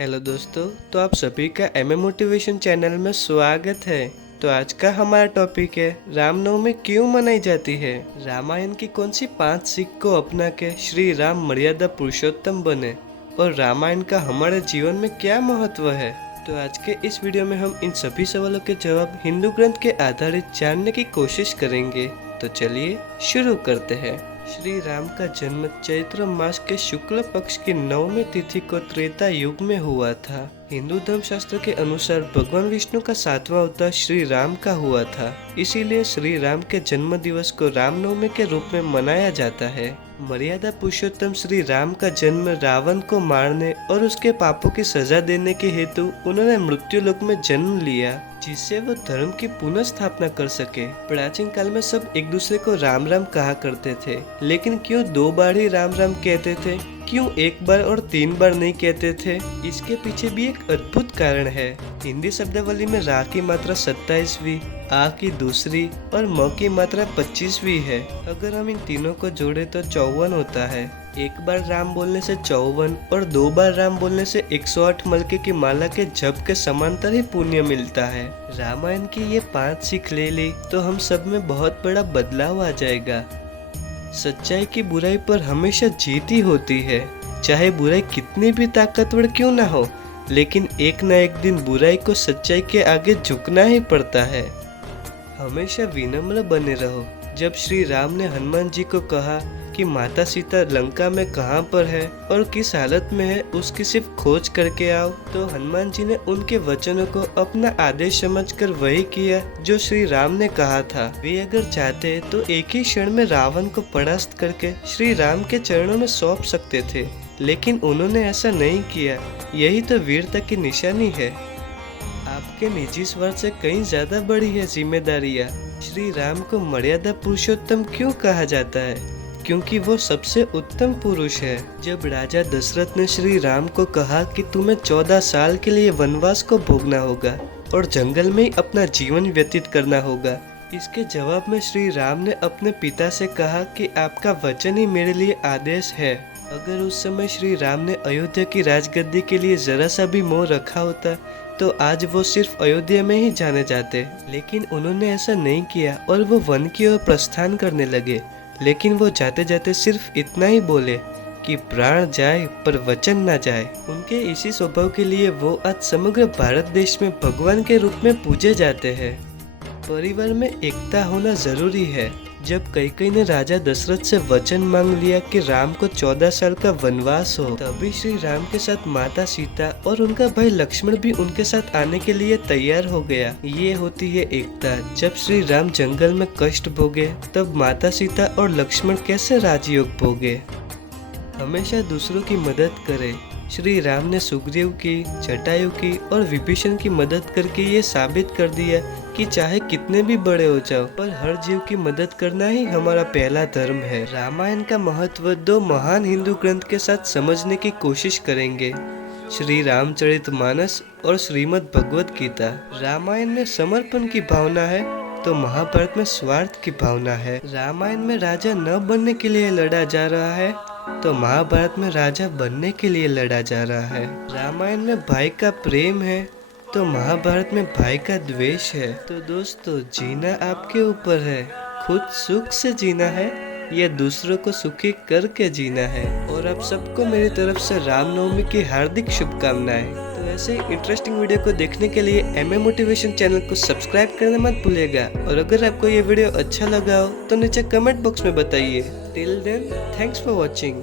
Hello दोस्तों, तो आप सभी का एमए मोटिवेशन चैनल में स्वागत है। तो आज का हमारा टॉपिक है रामनवमी क्यों मनाई जाती है। रामायण की कौन सी 5 सीख को अपना के श्री राम मर्यादा पुरुषोत्तम बने और रामायण का हमारे जीवन में क्या महत्व है। तो आज के इस वीडियो में हम इन सभी सवालों के जवाब हिंदू ग्रंथ के आधारित जानने की कोशिश करेंगे। तो चलिए शुरू करते हैं। श्री राम का जन्म चैत्र मास के शुक्ल पक्ष की 9वीं तिथि को त्रेता युग में हुआ था। हिंदू धर्मशास्त्र के अनुसार भगवान विष्णु का 7वां अवतार श्री राम का हुआ था, इसीलिए श्री राम के जन्म दिवस को रामनवमी के रूप में मनाया जाता है। मर्यादा पुरुषोत्तम श्री राम का जन्म रावण को मारने और उसके पापों की सजा देने के हेतु उन्होंने मृत्यु लोक में जन्म लिया, जिससे वो धर्म की पुनः स्थापना कर सके। प्राचीन काल में सब एक दूसरे को राम राम कहा करते थे, लेकिन क्यों 2 बार ही राम राम कहते थे, क्यों 1 बार और 3 बार नहीं कहते थे। इसके पीछे भी एक अद्भुत कारण है। हिंदी शब्दावली में रा की मात्रा 27वीं, आ की 2री और म की मात्रा 25वीं है। अगर हम इन तीनों को जोड़े तो 54 होता है। 1 बार राम बोलने से 54 और 2 बार राम बोलने से 108 मलके की माला के जप के समांतर ही पुण्य मिलता है। रामायण की ये 5 सीख ले ली तो हम सब में बहुत बड़ा बदलाव आ जाएगा। सच्चाई की बुराई पर हमेशा जीत ही होती है, चाहे बुराई कितनी भी ताकतवर क्यों ना हो, लेकिन एक न एक दिन बुराई को सच्चाई के आगे झुकना ही पड़ता है। हमेशा विनम्र बने रहो। जब श्री राम ने हनुमान जी को कहा कि माता सीता लंका में कहाँ पर है और किस हालत में है, उसकी सिर्फ खोज करके आओ, तो हनुमान जी ने उनके वचनों को अपना आदेश समझकर वही किया जो श्री राम ने कहा था। वे अगर चाहते तो एक ही क्षण में रावण को परास्त करके श्री राम के चरणों में सौंप सकते थे, लेकिन उन्होंने ऐसा नहीं किया। यही तो वीरता की निशानी है। आपके निजी स्वार्थ से कहीं ज्यादा बड़ी है जिम्मेदारियाँ। श्री राम को मर्यादा पुरुषोत्तम क्यों कहा जाता है? क्योंकि वो सबसे उत्तम पुरुष है। जब राजा दशरथ ने श्री राम को कहा कि तुम्हें 14 साल के लिए वनवास को भोगना होगा और जंगल में ही अपना जीवन व्यतीत करना होगा, इसके जवाब में श्री राम ने अपने पिता से कहा कि आपका वचन ही मेरे लिए आदेश है। अगर उस समय श्री राम ने अयोध्या की राजगद्दी के लिए जरा सा भी मोह रखा होता तो आज वो सिर्फ अयोध्या में ही जाने जाते, लेकिन उन्होंने ऐसा नहीं किया और वो वन की ओर प्रस्थान करने लगे। लेकिन वो जाते जाते सिर्फ इतना ही बोले कि प्राण जाए पर वचन ना जाए। उनके इसी स्वभाव के लिए वो आज समग्र भारत देश में भगवान के रूप में पूजे जाते हैं। परिवार में एकता होना जरूरी है। जब कैकेयी ने राजा दशरथ से वचन मांग लिया कि राम को 14 साल का वनवास हो, तभी श्री राम के साथ माता सीता और उनका भाई लक्ष्मण भी उनके साथ आने के लिए तैयार हो गया। ये होती है एकता। जब श्री राम जंगल में कष्ट भोगे तब माता सीता और लक्ष्मण कैसे राजयोग भोगे। हमेशा दूसरों की मदद करें। श्री राम ने सुग्रीव की, जटायु की और विभीषण की मदद करके ये साबित कर दिया कि चाहे कितने भी बड़े हो जाओ, पर हर जीव की मदद करना ही हमारा पहला धर्म है। रामायण का महत्व 2 महान हिंदू ग्रंथ के साथ समझने की कोशिश करेंगे, श्री रामचरितमानस और श्रीमद् भगवत गीता। रामायण में समर्पण की भावना है तो महाभारत में स्वार्थ की भावना है। रामायण में राजा न बनने के लिए लड़ा जा रहा है तो महाभारत में राजा बनने के लिए लड़ा जा रहा है। रामायण में भाई का प्रेम है तो महाभारत में भाई का द्वेष है। तो दोस्तों, जीना आपके ऊपर है। खुद सुख से जीना है या दूसरों को सुखी करके जीना है। और आप सबको मेरी तरफ से रामनवमी की हार्दिक शुभकामनाएं। तो ऐसे इंटरेस्टिंग वीडियो को देखने के लिए एमए मोटिवेशन चैनल को सब्सक्राइब करना मत भूलिएगा। और अगर आपको ये वीडियो अच्छा लगा हो तो नीचे कमेंट बॉक्स में बताइए। Till then, thanks for watching.